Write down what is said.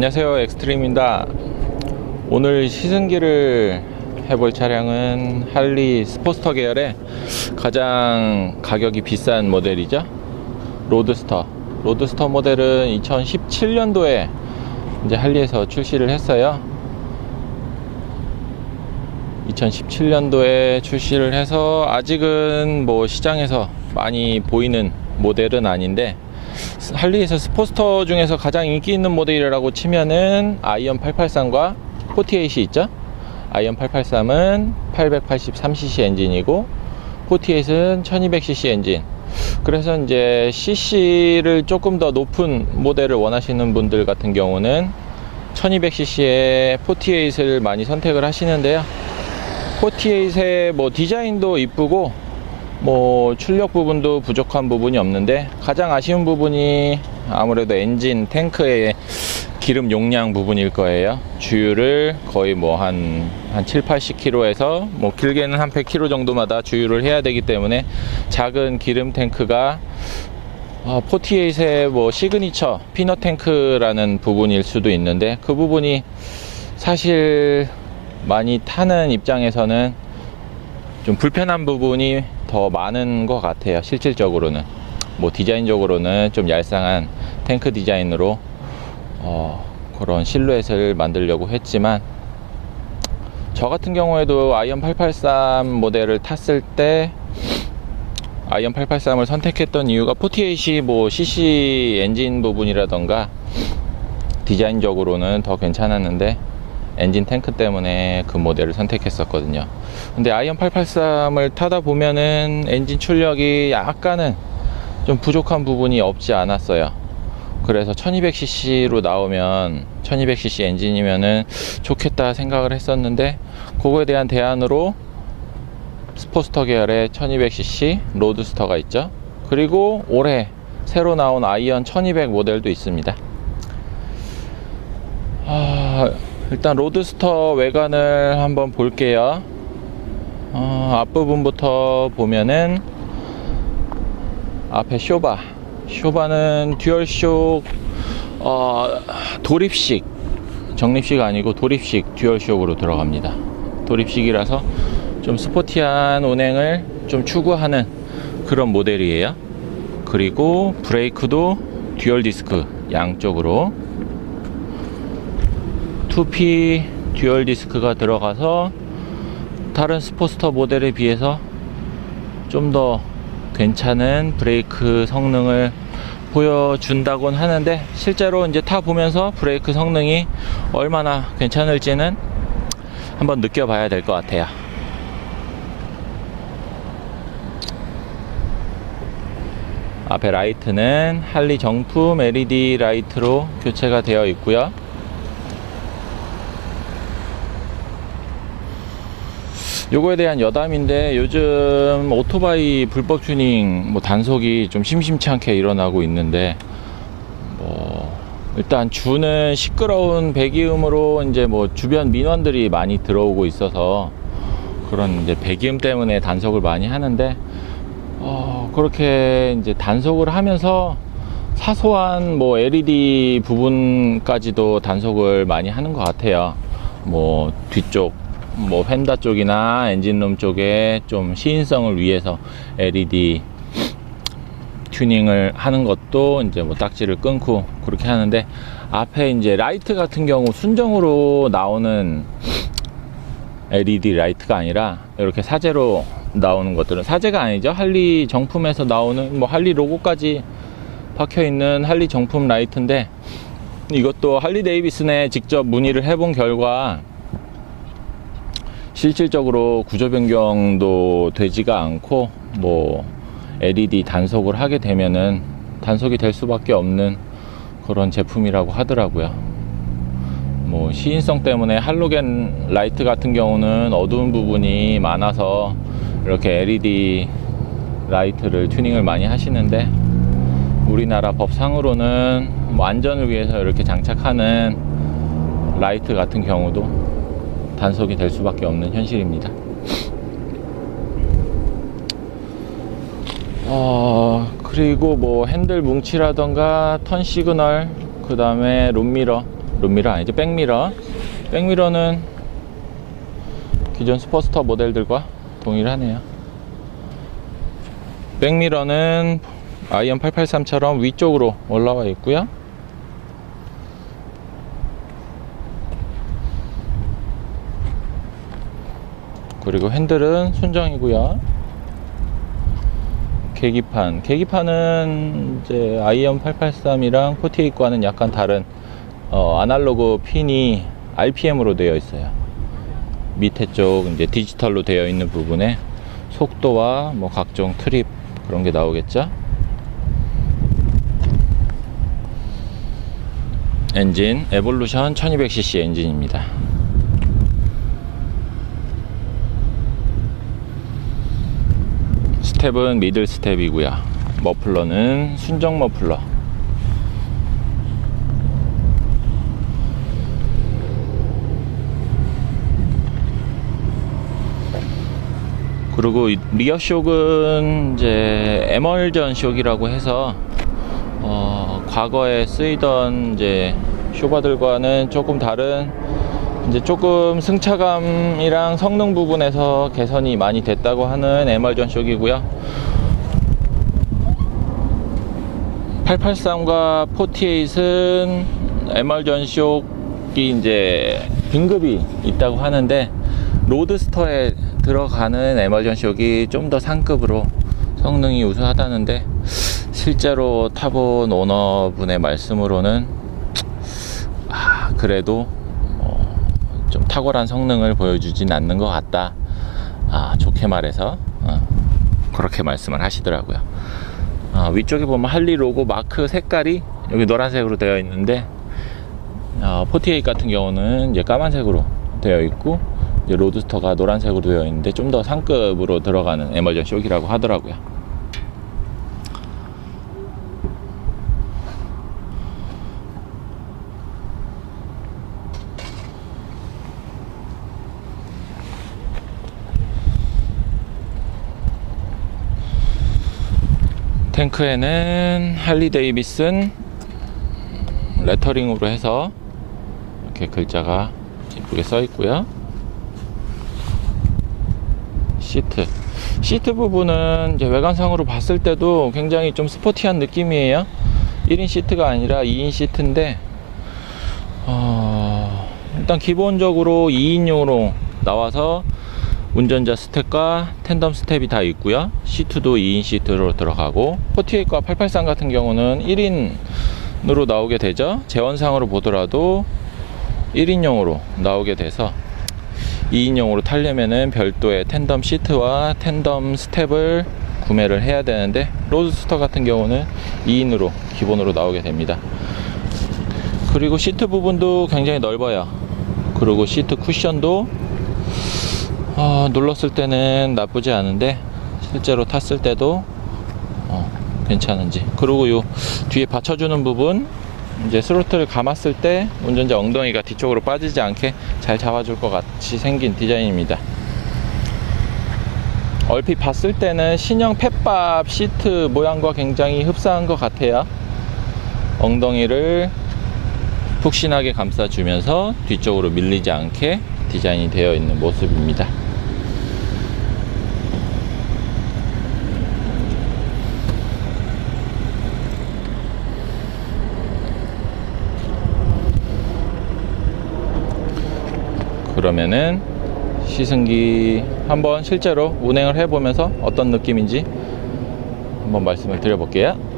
안녕하세요, 엑스트림입니다. 오늘 시승기를 해볼 차량은 할리 스포스터 계열의 가장 가격이 비싼 모델이죠. 로드스터 모델은 2017년도에 이제 할리에서 출시를 했어요. 2017년도에 출시를 해서 아직은 뭐 시장에서 많이 보이는 모델은 아닌데, 할리에서 스포스터 중에서 가장 인기 있는 모델이라고 치면은 아이언 883과 48이 있죠. 아이언 883은 883cc 엔진이고 48은 1200cc 엔진. 그래서 이제 cc를 조금 더 높은 모델을 원하시는 분들 같은 경우는 1200cc의 48을 많이 선택을 하시는데요. 48의 뭐 디자인도 이쁘고 뭐 출력 부분도 부족한 부분이 없는데, 가장 아쉬운 부분이 아무래도 엔진 탱크의 기름 용량 부분일 거예요. 주유를 거의 뭐 한 7, 80km에서 뭐 길게는 한 100km 정도마다 주유를 해야 되기 때문에 작은 기름 탱크가 48의 뭐 시그니처 피넛 탱크라는 부분일 수도 있는데, 그 부분이 사실 많이 타는 입장에서는 좀 불편한 부분이 더 많은 것 같아요. 실질적으로는 뭐 디자인적으로는 좀 얄쌍한 탱크 디자인으로 그런 실루엣을 만들려고 했지만, 저 같은 경우에도 아이언 883 모델을 탔을 때 아이언 883을 선택했던 이유가 48이 뭐 cc 엔진 부분이라던가 디자인적으로는 더 괜찮았는데 엔진 탱크 때문에 그 모델을 선택했었거든요. 근데 아이언 883을 타다 보면은 엔진 출력이 약간은 좀 부족한 부분이 없지 않았어요. 그래서 1200cc로 나오면 1200cc 엔진이면은 좋겠다 생각을 했었는데, 그거에 대한 대안으로 스포스터 계열의 1200cc 로드스터가 있죠. 그리고 올해 새로 나온 아이언 1200 모델도 있습니다. 일단 로드스터 외관을 한번 볼게요. 앞부분부터 보면은 앞에 쇼바는 듀얼쇼크 도립식, 정립식 아니고 도립식 듀얼쇼크로 들어갑니다. 도립식이라서 좀 스포티한 운행을 좀 추구하는 그런 모델이에요. 그리고 브레이크도 듀얼 디스크 양쪽으로 2P 듀얼 디스크가 들어가서 다른 스포스터 모델에 비해서 좀 더 괜찮은 브레이크 성능을 보여준다곤 하는데, 실제로 이제 타보면서 브레이크 성능이 얼마나 괜찮을지는 한번 느껴봐야 될 것 같아요. 앞에 라이트는 할리 정품 LED 라이트로 교체가 되어 있고요. 요거에 대한 여담인데, 요즘 오토바이 불법 튜닝 뭐 단속이 좀 심심치 않게 일어나고 있는데, 뭐 일단 주는 시끄러운 배기음으로 이제 뭐 주변 민원들이 많이 들어오고 있어서 그런 이제 배기음 때문에 단속을 많이 하는데, 그렇게 이제 단속을 하면서 사소한 뭐 LED 부분까지도 단속을 많이 하는 것 같아요. 뭐 뒤쪽 뭐 펜다 쪽이나 엔진룸 쪽에 좀 시인성을 위해서 LED 튜닝을 하는 것도 이제 뭐 딱지를 끊고 그렇게 하는데, 앞에 이제 라이트 같은 경우 순정으로 나오는 LED 라이트가 아니라 이렇게 사제로 나오는 것들은, 사제가 아니죠, 할리 정품에서 나오는 뭐 할리 로고까지 박혀 있는 할리 정품 라이트인데, 이것도 할리 데이비슨에 직접 문의를 해본 결과 실질적으로 구조 변경도 되지가 않고, 뭐 LED 단속을 하게 되면은 단속이 될 수밖에 없는 그런 제품이라고 하더라고요. 뭐 시인성 때문에 할로겐 라이트 같은 경우는 어두운 부분이 많아서 이렇게 LED 라이트를 튜닝을 많이 하시는데, 우리나라 법상으로는 뭐 안전을 위해서 이렇게 장착하는 라이트 같은 경우도 단속이 될 수밖에 없는 현실입니다. 그리고 뭐 핸들 뭉치라던가 턴 시그널, 그 다음에 룸미러 룸미러 아니죠, 백미러. 백미러는 기존 스포스터 모델들과 동일하네요. 백미러는 아이언 883처럼 위쪽으로 올라와 있고요. 그리고 핸들은 순정이고요. 계기판은 이제 아이언 883이랑 48과는 약간 다른 아날로그 핀이 RPM으로 되어 있어요. 밑에 쪽 이제 디지털로 되어 있는 부분에 속도와 뭐 각종 트립 그런 게 나오겠죠. 엔진 에볼루션 1200cc 엔진입니다. 스텝은 미들 스텝이고요. 머플러는 순정 머플러. 그리고 리어 쇼크는 이제 에멀전 쇼크라고 해서 과거에 쓰이던 이제 쇼바들과는 조금 다른, 이제 조금 승차감이랑 성능 부분에서 개선이 많이 됐다고 하는 에멀전 쇼크이고요. 883과 48은 에멀전 쇼크이 이제 등급이 있다고 하는데, 로드스터에 들어가는 에멀전 쇼크이 좀 더 상급으로 성능이 우수하다는데, 실제로 타본 오너분의 말씀으로는 그래도 좀 탁월한 성능을 보여주진 않는 것 같다. 좋게 말해서 그렇게 말씀을 하시더라고요. 위쪽에 보면 할리 로고 마크 색깔이 여기 노란색으로 되어 있는데, 48 같은 경우는 이제 까만색으로 되어 있고, 이제 로드스터가 노란색으로 되어 있는데 좀 더 상급으로 들어가는 에멀전 쇼크라고 하더라고요. 탱크에는 할리 데이비슨 레터링으로 해서 이렇게 글자가 예쁘게 써 있고요. 시트 부분은 이제 외관상으로 봤을 때도 굉장히 좀 스포티한 느낌이에요. 1인 시트가 아니라 2인 시트인데, 일단 기본적으로 2인용으로 나와서 운전자 스텝과 텐덤 스텝이 다 있고요. 시트도 2인 시트로 들어가고, 48과 883 같은 경우는 1인으로 나오게 되죠. 재원상으로 보더라도 1인용으로 나오게 돼서 2인용으로 타려면은 별도의 텐덤 시트와 텐덤 스텝을 구매를 해야 되는데, 로드스터 같은 경우는 2인으로 기본으로 나오게 됩니다. 그리고 시트 부분도 굉장히 넓어요. 그리고 시트 쿠션도 눌렀을 때는 나쁘지 않은데 실제로 탔을 때도 괜찮은지. 그리고 요 뒤에 받쳐주는 부분, 이제 스로틀을 감았을 때 운전자 엉덩이가 뒤쪽으로 빠지지 않게 잘 잡아줄 것 같이 생긴 디자인입니다. 얼핏 봤을 때는 신형 펫밥 시트 모양과 굉장히 흡사한 것 같아요. 엉덩이를 푹신하게 감싸주면서 뒤쪽으로 밀리지 않게 디자인이 되어 있는 모습입니다. 그러면은 시승기 한번 실제로 운행을 해보면서 어떤 느낌인지 한번 말씀을 드려볼게요.